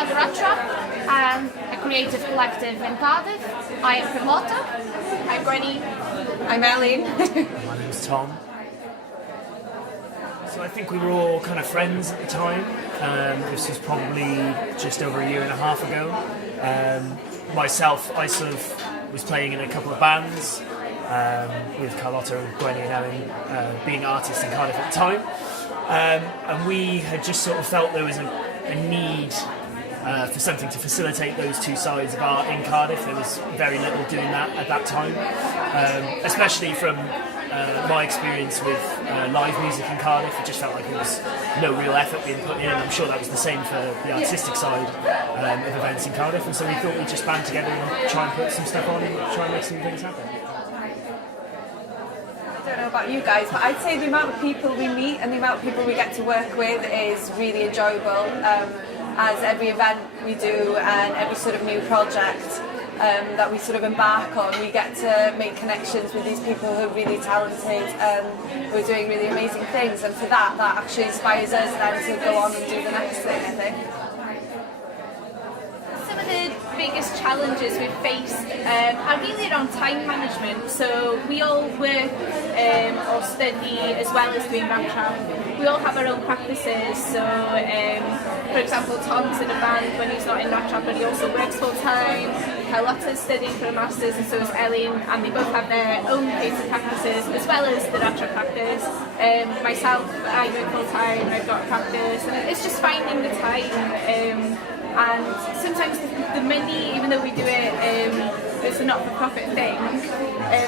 about Rat Trap, a creative collective in Cardiff. I am Carlotta. I'm Gwenny. I'm Eileen. My name's Tom. So I think we were all kind of friends at the time. This was probably just over a year and a half ago. Myself, I sort of was playing in a couple of bands with Carlotta, Gwenny and Ellen being artists in Cardiff at the time. And we had just sort of felt there was a need for something to facilitate those two sides of art in Cardiff. There was very little doing that at that time, especially from my experience with live music in Cardiff. It just felt like there was no real effort being put in, and I'm sure that was the same for the artistic side of events in Cardiff, and so we thought we'd just band together and try and put some stuff on and try and make some things happen. I don't know about you guys, but I'd say the amount of people we meet and the amount of people we get to work with is really enjoyable. As every event we do and every sort of new project that we sort of embark on, we get to make connections with these people who are really talented, who are doing really amazing things, and for that actually inspires us then to go on and do the next thing, I think. Some of the biggest challenges we've faced are really around time management. So we all work or study as well as doing Rat Trap. We all have our own practices. So for example, Tom's in a band when he's not in Rat Trap, but he also works full time. Carlotta's studying for a master's, and so is Ellen, and they both have their own creative practices as well as the Rat Trap practice. Myself, I work full time, I've got a practice, and it's just finding the time. And sometimes the money, even though we do it as a not-for-profit thing,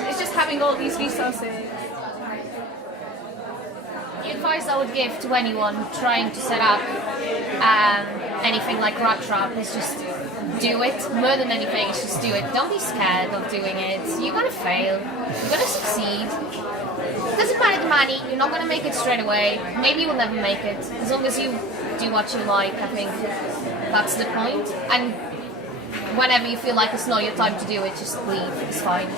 it's just having all these resources. The advice I would give to anyone trying to set up anything like Rat Trap is just do it. More than anything, it's just do it. Don't be scared of doing it. You're going to fail. You're going to succeed. It doesn't matter the money. You're not going to make it straight away. Maybe you'll never make it. As long as you do what you like, I think that's the point. And whenever you feel like it's not your time to do it, just leave. It's fine.